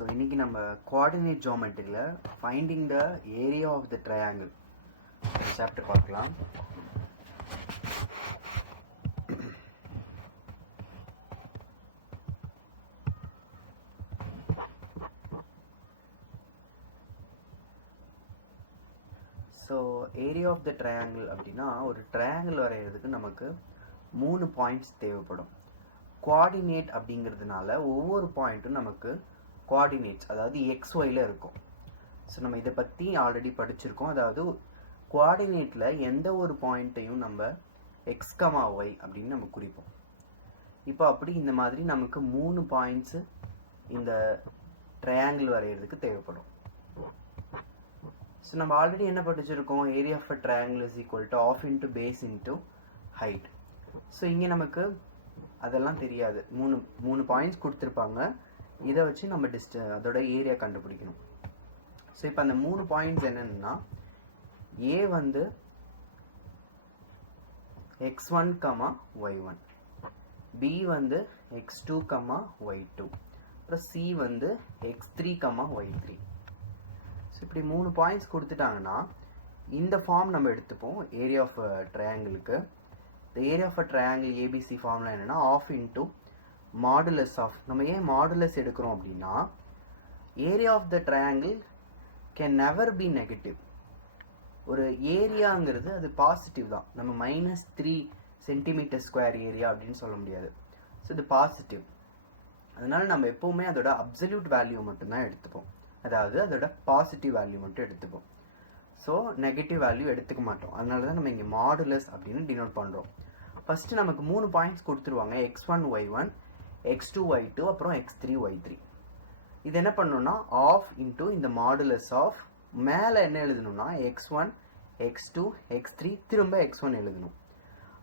So இன்றைக்கி நம்ம coordinate ஜியோமெட்ரியில் finding the area of the triangle chapter பார்க்கலாம். So area of the triangle அப்படின்னா ஒரு ட்ரையாங்கிள் வரைகிறதுக்கு நமக்கு 3 பாயிண்ட்ஸ் தேவைப்படும். கோஆர்டினேட் அப்படிங்கிறதுனால ஒவ்வொரு பாயிண்ட்டும் நமக்கு கோஆர்டினேட்ஸ், அதாவது XYல இருக்கும். ஸோ நம்ம இதை பற்றி ஆல்ரெடி படிச்சிருக்கோம். அதாவது கோஆர்டினேட்டில் எந்த ஒரு பாயிண்ட்டையும் நம்ம XY அப்படின்னு நம்ம குறிப்போம். இப்போ அப்படி இந்த மாதிரி நமக்கு 3 பாயிண்ட்ஸு இந்த ட்ரையாங்கிள் வரைகிறதுக்கு தேவைப்படும். ஸோ நம்ம ஆல்ரெடி என்ன படிச்சிருக்கோம், area of a triangle is equal to half into base into height. So இங்கே நமக்கு அதெல்லாம் தெரியாது. மூணு பாயிண்ட்ஸ் கொடுத்துருப்பாங்க. இதை வச்சு நம்ம அதோட ஏரியா கண்டுபிடிக்கணும். ஸோ இப்போ அந்த 3 பாயிண்ட்ஸ் என்னென்னா, ஏ வந்து x1, y1, பி வந்து x2, y2, அப்புறம் சி வந்து x3, y3. ஸோ இப்படி 3 பாயிண்ட்ஸ் கொடுத்துட்டாங்கன்னா இந்த ஃபார்ம் நம்ம எடுத்துப்போம் ஏரியா ஆஃப் ட்ரையாங்கிளுக்கு. The area of a triangle ABC formula என்னன்னா ஆஃப் இன்ட்டு மாடுலஸ் ஆஃப். நம்ம ஏன் மாடுலஸ் எடுக்கிறோம் அப்படின்னா, area of the triangle can never be negative. ஒரு ஏரியாங்கிறது அது பாசிட்டிவ் தான். நம்ம -3 சென்டிமீட்டர் ஸ்கொயர் ஏரியா அப்படின்னு சொல்ல முடியாது. ஸோ இது பாசிட்டிவ். அதனால நம்ம எப்போவுமே அதோட அப்சல்யூட் வேல்யூ மட்டும்தான் எடுத்துப்போம். அதாவது அதோட பாசிட்டிவ் வேல்யூ மட்டும் எடுத்துப்போம். ஸோ நெகட்டிவ் வேல்யூ எடுத்துக்க மாட்டோம். அதனால தான் நம்ம இங்கே மாடுலஸ் அப்படின்னு டினோட் பண்ணுறோம். ஃபஸ்ட்டு நமக்கு 3 பாயிண்ட்ஸ் கொடுத்துருவாங்க, x1, y1, x2, y2, அப்புறம் x3, y3. இது என்ன பண்ணணும்னா ஆஃப் இன்ட்டு இந்த மாடுலஸ் ஆஃப், மேலே என்ன எழுதணும்னா x1, x2, x3, திரும்ப x1 எழுதணும்.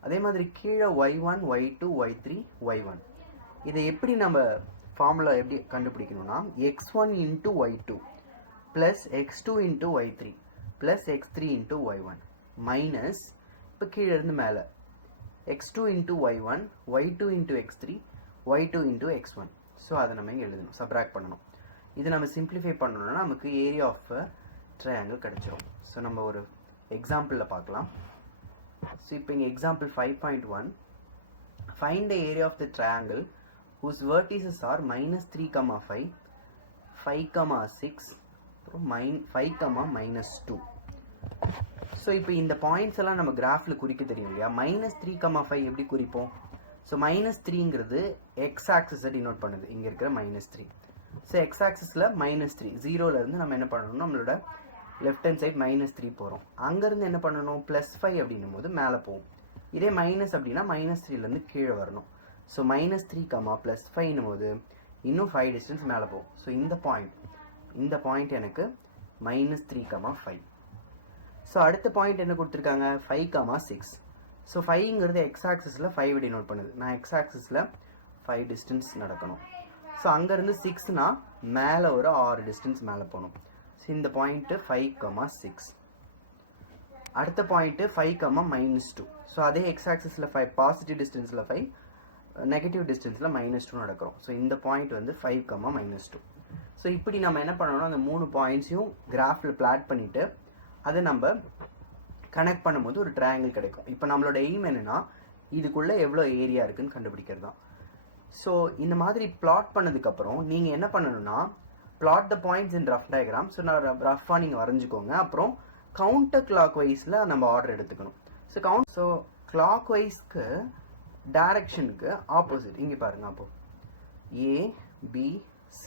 அதே மாதிரி கீழே y1, y2, y3, y1. இதை எப்படி நம்ம ஃபார்முலா எப்படி கண்டுபிடிக்கணும்னா x1 into y2 plus x2 into y3 plus x3 into y1 minus, இப்போ கீழே இருந்து மேலே x2 into y1, y2 into x3, y2 into x1. So அதை நம்ம இங்கே எழுதணும், சப்ராக்ட் பண்ணணும். இது நம்ம சிம்பிளிஃபை பண்ணணும்னா நமக்கு ஏரியா ஆஃப் ட்ரையாங்கிள் கிடச்சிரும். ஸோ நம்ம ஒரு எக்ஸாம்பிளில் பார்க்கலாம். ஸோ இப்போ இங்கே example 5.1, find the area of the triangle whose vertices are -3, 5, 5, 6, அப்புறம் 5, -2. ஸோ இப்போ இந்த பாயிண்ட்ஸ் எல்லாம் நம்ம கிராஃபில் குறிக்க தெரியும் இல்லையா. -3, 5 எப்படி குறிப்போம்? ஸோ -3ங்கிறது எக்ஸ் ஆக்சிஸை டினோட் பண்ணுது. இங்கே இருக்கிற -3. ஸோ எக்ஸ் ஆக்சிஸில் -3, 0லேருந்து நம்ம என்ன பண்ணணும், நம்மளோட லெஃப்ட் ஹேண்ட் சைட் -3 போகிறோம். அங்கேருந்து என்ன பண்ணணும், +5 அப்படின்னும் போது மேலே போகும். இதே மைனஸ் அப்படின்னா -3லேருந்து கீழே வரணும். ஸோ -3, +5ன்னும் போது இன்னும் 5 டிஸ்டன்ஸ் மேலே போகும். ஸோ இந்த பாயிண்ட் எனக்கு -3, 5. ஸோ அடுத்த பாயிண்ட் என்ன கொடுத்துருக்காங்க, 5, 6. ஸோ 5ங்கிறது எக்ஸ் ஆக்சிஸில் 5 டினோட் பண்ணுது. நான் எக்ஸ் ஆக்சிஸில் 5 டிஸ்டன்ஸ் நடக்கணும். ஸோ அங்கேருந்து 6னா மேலே ஒரு 6 டிஸ்டன்ஸ் மேலே போகணும். ஸோ இந்த பாயிண்ட்டு 5, 6. அடுத்த பாயிண்ட்டு 5, -2. ஸோ அதே எக்ஸ் ஆக்சிஸில் 5, பாசிட்டிவ் டிஸ்டன்ஸில் 5, நெகட்டிவ் டிஸ்டன்ஸில் -2 நடக்கிறோம். ஸோ இந்த பாயிண்ட் வந்து 5, -2. ஸோ இப்படி நம்ம என்ன பண்ணணும்னா அந்த 3 பாயிண்ட்ஸையும் கிராஃபில் பிளாட் பண்ணிவிட்டு அதை நம்ம கனெக்ட் பண்ணும்போது ஒரு ட்ரையாங்கிள் கிடைக்கும். இப்போ நம்மளோட எய்ம் என்னென்னா இதுக்குள்ளே எவ்வளோ ஏரியா இருக்குதுன்னு கண்டுபிடிக்கிறது தான். ஸோ இந்த மாதிரி பிளாட் பண்ணதுக்கப்புறம் நீங்கள் என்ன பண்ணணும்னா plot the points in rough diagram. So நான் ரஃபாக நீங்கள் வரைஞ்சிக்கோங்க. அப்புறம் கவுண்டர் கிளாக் வைஸில் நம்ம ஆர்டர் எடுத்துக்கணும். ஸோ கிளாக் வைஸ்க்கு டைரக்ஷனுக்கு ஆப்போசிட் இங்கே பாருங்கள். அப்போது ABC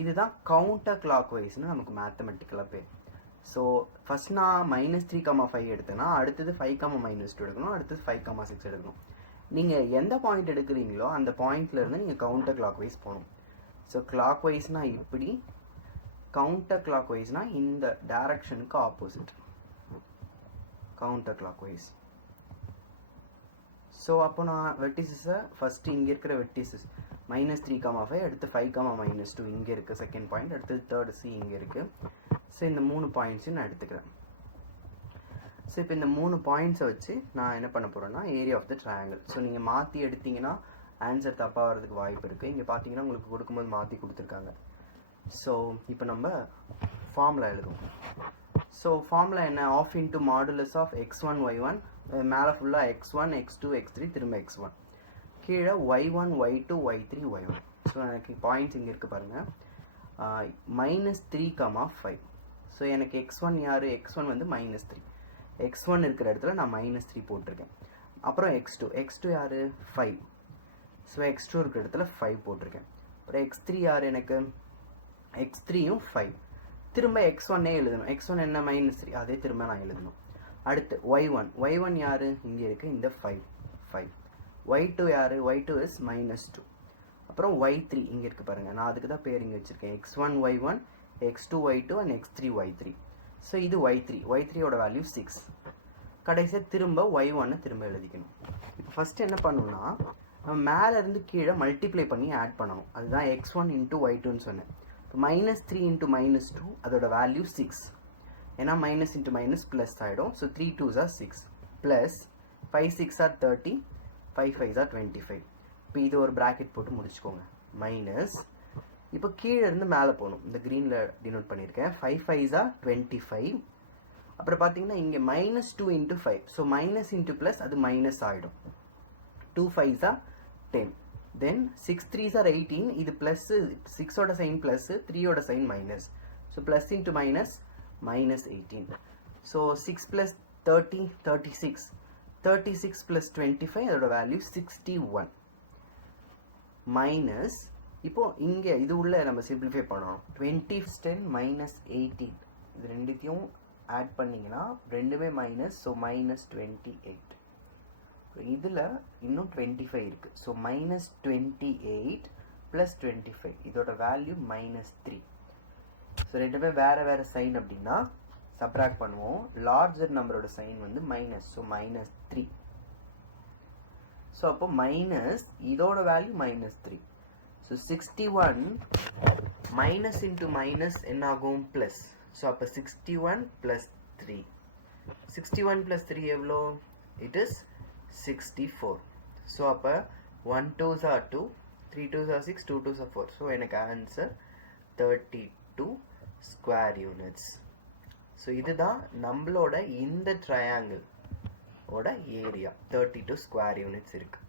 இதுதான் கவுண்டர் கிளாக் வைஸ்னு நமக்கு மேத்தமெட்டிக்கலாக பேர். ஸோ ஃபஸ்ட் நான் -3, 5 எடுத்தேன்னா அடுத்தது 5, -2 எடுக்கணும். அடுத்தது 5, 6 எடுக்கணும். நீங்கள் எந்த பாயிண்ட் எடுக்கிறீங்களோ அந்த பாயிண்ட்லேருந்து நீங்கள் கவுண்டர் கிளாக் வைஸ் போகணும். ஸோ கிளாக் வைஸ்னால் இப்படி, கவுண்டர் கிளாக் வைஸ்னால் இந்த டைரக்ஷனுக்கு opposite counter clockwise. So அப்போ நான் வெர்டிசஸை ஃபஸ்ட்டு இங்கே இருக்கிற வெர்டிசஸ் -3, 5, அடுத்து 5, -2 இங்கே இருக்குது செகண்ட் பாயிண்ட், அடுத்தது தேர்டு சி இங்கே இருக்குது. ஸோ இந்த 3 பாயிண்ட்ஸையும் நான் எடுத்துக்கிறேன். ஸோ இப்போ இந்த 3 பாயிண்ட்ஸை வச்சு நான் என்ன பண்ண போகிறேன்னா area of the triangle. So நீங்கள் மாற்றி எடுத்தீங்கன்னா ஆன்சர் தப்பாக வரதுக்கு வாய்ப்பு இருக்குது. இங்கே பார்த்தீங்கன்னா உங்களுக்கு கொடுக்கும்போது மாற்றி கொடுத்துருக்காங்க. ஸோ இப்போ நம்ம ஃபார்முலா எழுதுவோம். ஸோ ஃபார்முலா என்ன, half into modulus of x1 y1, மேலே ஃபுல்லாக x1 x2 x3 திரும்ப x1, கீழே y1 y2 y3 y1. So எனக்கு பாயிண்ட்ஸ் இங்கே இருக்குது பாருங்கள், -3, 5. ஸோ எனக்கு x1 யார், x1 வந்து -3, x1 இருக்கிற இடத்துல நான் -3 போட்டிருக்கேன். அப்புறம் x2 யார் 5, ஸோ x2 இருக்கிற இடத்துல 5 போட்டிருக்கேன். அப்புறம் x3 யார் எனக்கு, x3யும் 5, திரும்ப x1 எழுதணும். x1 என்ன -3, அதே திரும்ப நான் எழுதணும். அடுத்து y1 யார் இங்கே இருக்குது, இந்த 5. y2 யார், y2 இஸ் -2. அப்புறம் y3 இங்கே இருக்குது பாருங்கள், நான் அதுக்கு தான் பேர் இங்கே வச்சுருக்கேன், x1 y1 x2 y2 and x3 y3. So இது y3யோட வேல்யூ 6. கடைசியாக திரும்ப y1 திரும்ப எழுதிக்கணும். இப்போ ஃபஸ்ட்டு என்ன பண்ணணும்னா, நம்ம மேலேருந்து கீழே மல்டிப்ளை பண்ணி ஆட் பண்ணணும். அதுதான் x1 இன்ட்டு y2ன்னு சொன்னேன். இப்போ -3 இன்ட்டு -2 அதோட வேல்யூ 6. ஏன்னா மைனஸ் இன்ட்டு மைனஸ் ப்ளஸ் ஆகிடும். So 3 2s are 6 plus 5 6 are 30, 5 5s are 25. இப்போ இது ஒரு ப்ராக்கெட் போட்டு முடிச்சுக்கோங்க. மைனஸ் இப்போ கீழே இருந்து மேலே போகணும், இந்த க்ரீனில் டினோட் பண்ணியிருக்கேன். 5 5s are 25. அப்புறம் பார்த்தீங்கன்னா இங்கே -2 into 5, so minus into plus அது மைனஸ் ஆகிடும். 2 5s are 10. Then 6 3s are 18, இது ப்ளஸ்ஸு, 6ஓட சைன் ப்ளஸ்ஸு, 3ஓட sign minus. So plus into minus -18. So 6 + 30 36, 36 + 25 அதோட வேல்யூ 61. மைனஸ் இப்போது இங்கே இது உள்ள நம்ம சிம்பிளிஃபை பண்ணணும். 20 10 -18, இது ரெண்டுத்தையும் ஆட் பண்ணிங்கன்னா ரெண்டுமே மைனஸ், ஸோ -28. இதில் இன்னும் 25 இருக்குது. ஸோ -28 + 25 இதோட வேல்யூ -3. ஸோ ரெண்டுமே வேறு வேறு சைன் அப்படின்னா சப்ராக்ட் பண்ணுவோம். லார்ஜர் நம்பரோட சைன் வந்து மைனஸ், ஸோ -3. ஸோ அப்போ மைனஸ் இதோட value -3. So 61 minus into minus என்ன ஆகும், ப்ளஸ். ஸோ அப்போ 61 + 3, 61 + 3 எவ்வளோ, இட் இஸ் 64. ஸோ அப்போ 1 2s are 2, 3 2s are 6, 2 2s are 4. So எனக்கு ஆன்சர் 32 ஸ்கொயர் யூனிட்ஸ். ஸோ இதுதான் நம்மளோட இந்த ட்ரையாங்கிள் ஓட ஏரியா, 32 ஸ்கொயர் யூனிட்ஸ் இருக்குது.